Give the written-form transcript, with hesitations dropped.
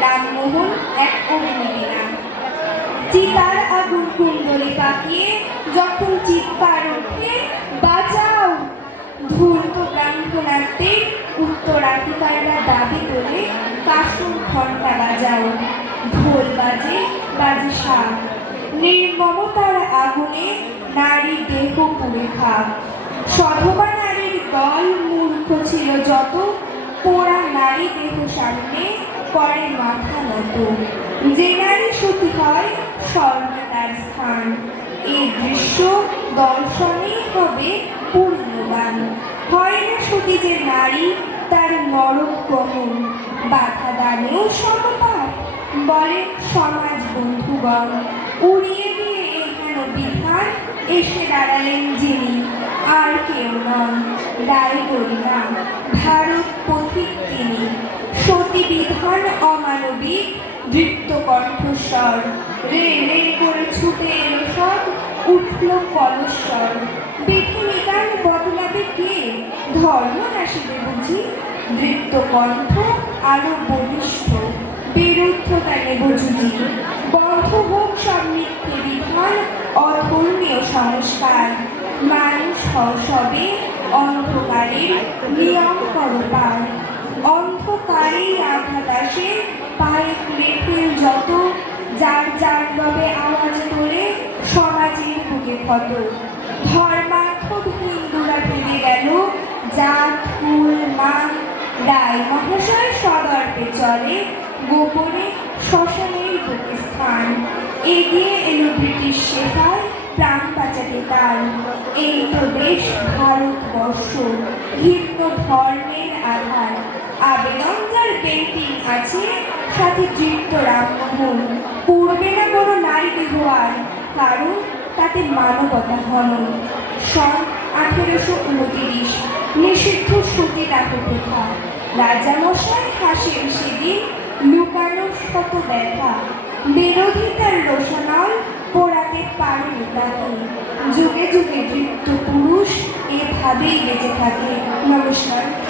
রামমোহন এক অগ্নিবীণা। চিতার আগুন কুণ্ডলে পাকিয়ে যখন চিৎকার ওঠে, বাঁচাও! ধূর্ত ব্রাহ্মণার্থের উত্তরাধিকারীরা দাবি করে কাসুর ঘণ্টা বাজাও। ঢোল বাজে, বাজে শাক। নির্মমতার আগুনে নারী দেহ পুড়ে খাক। সধবা নারীর দল মূর্খ ছিল যত, পোড়া নারী দেহ সামনে করে মাথা নত। যে নারী সতী হয় স্বর্গে তার স্থান। এই দৃশ্য দর্শনেই হবে পূর্ণবান। হয় না সতী যে নারী, তার নরক গমন বাধা দানেও সমপাত, বলে সমাজ বন্ধুগণ। উড়িয়ে দিয়ে এহেন বিধান এসে দাঁড়ালেন যিনি, আর কেউ নন, রায় গরিমা, ভারত পথিক তিনি। সতী বিধান অমানবিক, দৃপ্ত কণ্ঠস্বর, রে রে করে ছুটে এলো সব, উঠল কলস্বর। বিধি বিধান বদলাবে কে, ধর্ম নাশিবে বুঝি? দৃপ্ত কণ্ঠ আরো বলিষ্ঠ, বিরুদ্ধ তালে বুঝি। বন্ধ হোক সব মিথ্যে বিধান, অধর্মীয় সংস্কার। মানুষ হও সবে, অন্ধকারের নিয়ম করো পার। অন্ধকারেই আঘাত আসে, পায়ে লেখের যত, যার যার রবে আওয়াজ করে সমাজের বুকে ক্ষত। ধর্মার্থ হিন্দুরা ভেবে গেল, জাত কুল মান, রায় মহাশয় সদর্পে চলে, গোপনে শ্মশানের বুকে স্থান। এগিয়ে এলো ব্রিটিশ সেখায়, প্রাণ বাঁচাতে তার। এই তো দেশ ভারতবর্ষ, ভিন্ন ধর্মের আধার। আবেদন যার পেন্টিং আছে, সাথে তৃপ্ত রামমোহন। পূর্বে না কোনো নারী বিহার, কারণ তাতে মানবতা হনন। সন 1829, নিষিদ্ধ সতীদাহ প্রথা। রাজামশাই হাসেন সেদিন, লুকানো শত ব্যথা। বিরোধিতার রোষানল পোড়াতে পারে তাকে। যুগে যুগে দৃপ্ত পুরুষ এভাবেই বেঁচে থাকে। নমস্কার।